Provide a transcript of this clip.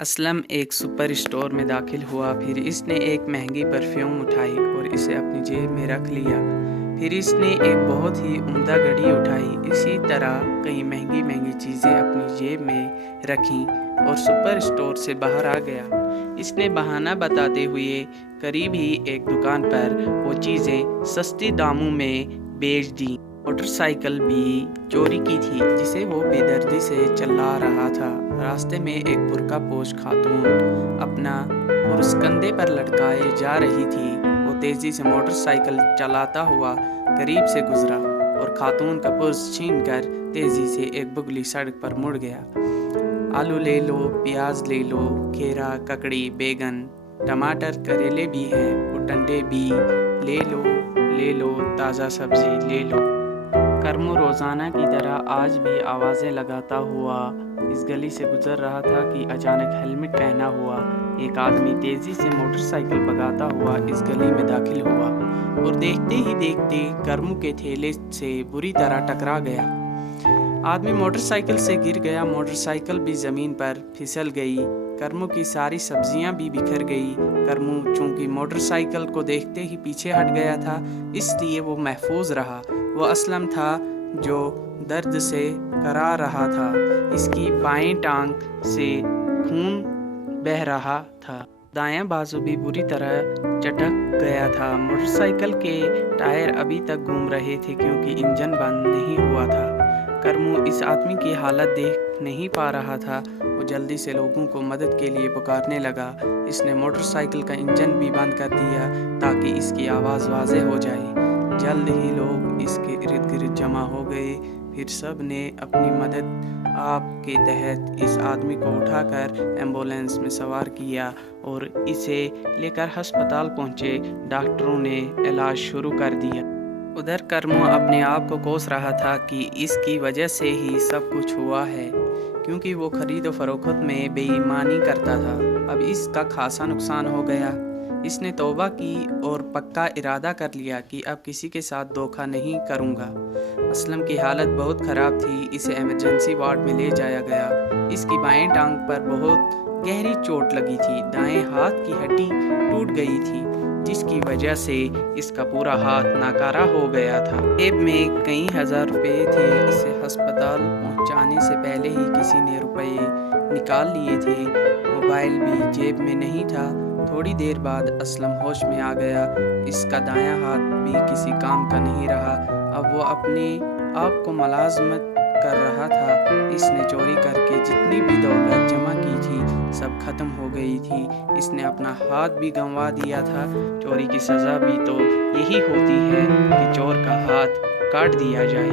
اسلم ایک super store میں داخل ہوا۔ پھر اس نے ایک مہنگی پرفیوم اٹھائی اور اسے اپنی جیب میں رکھ لیا۔ پھر اس نے ایک بہت ہی عمدہ گھڑی اٹھائی۔ اسی طرح کئی مہنگی چیزیں اپنی جیب میں رکھیں اور سپر اسٹور سے باہر آ گیا۔ اس نے بہانہ بتاتے ہوئے قریب ہی ایک دکان پر وہ چیزیں سستی داموں میں بیچ دیں۔ موٹر سائیکل بھی چوری کی تھی جسے وہ بے دردی سے چلا رہا تھا۔ راستے میں ایک برقع پوش خاتون اپنا پرس کندھے پر لٹکائے جا رہی تھی۔ وہ تیزی سے موٹر سائیکل چلاتا ہوا قریب سے گزرا اور خاتون کا پرس چھین کر تیزی سے ایک بگلی سڑک پر مڑ گیا۔ آلو لے لو، پیاز لے لو، کھیرا، ککڑی، بیگن، ٹماٹر، کریلے بھی ہیں اور ٹنڈے بھی لے لو، تازہ سبزی لے لو۔ کرمو روزانہ کی طرح آج بھی آوازیں لگاتا ہوا اس گلی سے گزر رہا تھا کہ اچانک ہیلمٹ پہنا ہوا ایک آدمی تیزی سے موٹر سائیکل بھگاتا ہوا اس گلی میں داخل ہوا اور دیکھتے ہی دیکھتے کرمو کے تھیلے سے بری طرح ٹکرا گیا۔ آدمی موٹر سائیکل سے گر گیا، موٹر سائیکل بھی زمین پر پھسل گئی، کرمو کی ساری سبزیاں بھی بکھر گئی۔ کرمو چونکہ موٹر سائیکل کو دیکھتے ہی پیچھے ہٹ گیا تھا، اس لیے وہ محفوظ رہا۔ وہ اسلم تھا جو درد سے کرا رہا تھا، اس کی بائیں ٹانگ سے خون بہہ رہا تھا۔ دایاں بازو بھی بری طرح چٹک گیا تھا۔ موٹر سائیکل کے ٹائر ابھی تک گھوم رہے تھے کیونکہ انجن بند نہیں ہوا تھا۔ کرمو اس آدمی کی حالت دیکھ نہیں پا رہا تھا۔ وہ جلدی سے لوگوں کو مدد کے لیے پکارنے لگا۔ اس نے موٹر سائیکل کا انجن بھی بند کر دیا تاکہ اس کی آواز واضح ہو جائے۔ جلد ہی لوگ اس کے ارد گرد جمع ہو گئے۔ پھر سب نے اپنی مدد آپ کے تحت اس آدمی کو اٹھا کر ایمبولینس میں سوار کیا اور اسے لے کر ہسپتال پہنچے۔ ڈاکٹروں نے علاج شروع کر دیا۔ ادھر کرمو اپنے آپ کو کوس رہا تھا کہ اس کی وجہ سے ہی سب کچھ ہوا ہے، کیونکہ وہ خرید و فروخت میں بے ایمانی کرتا تھا۔ اب اس کا خاصا نقصان ہو گیا۔ اس نے توبہ کی اور پکا ارادہ کر لیا کہ اب کسی کے ساتھ دھوکہ نہیں کروں گا۔ اسلم کی حالت بہت خراب تھی، اسے ایمرجنسی وارڈ میں لے جایا گیا۔ اس کی بائیں ٹانگ پر بہت گہری چوٹ لگی تھی، دائیں ہاتھ کی ہڈی ٹوٹ گئی تھی جس کی وجہ سے اس کا پورا ہاتھ ناکارہ ہو گیا تھا۔ جیب میں کئی ہزار روپے تھے، اسے ہسپتال پہنچانے سے پہلے ہی کسی نے روپے نکال لیے تھے۔ موبائل بھی جیب میں نہیں تھا۔ تھوڑی دیر بعد اسلم ہوش میں آ گیا۔ اس کا دایاں ہاتھ بھی کسی کام کا نہیں رہا۔ اب وہ اپنے آپ کو ملامت کر رہا تھا۔ اس نے چوری کر کے جتنی بھی دولت جمع کی تھی سب ختم ہو گئی تھی۔ اس نے اپنا ہاتھ بھی گنوا دیا تھا۔ چوری کی سزا بھی تو یہی ہوتی ہے کہ چور کا ہاتھ کاٹ دیا جائے۔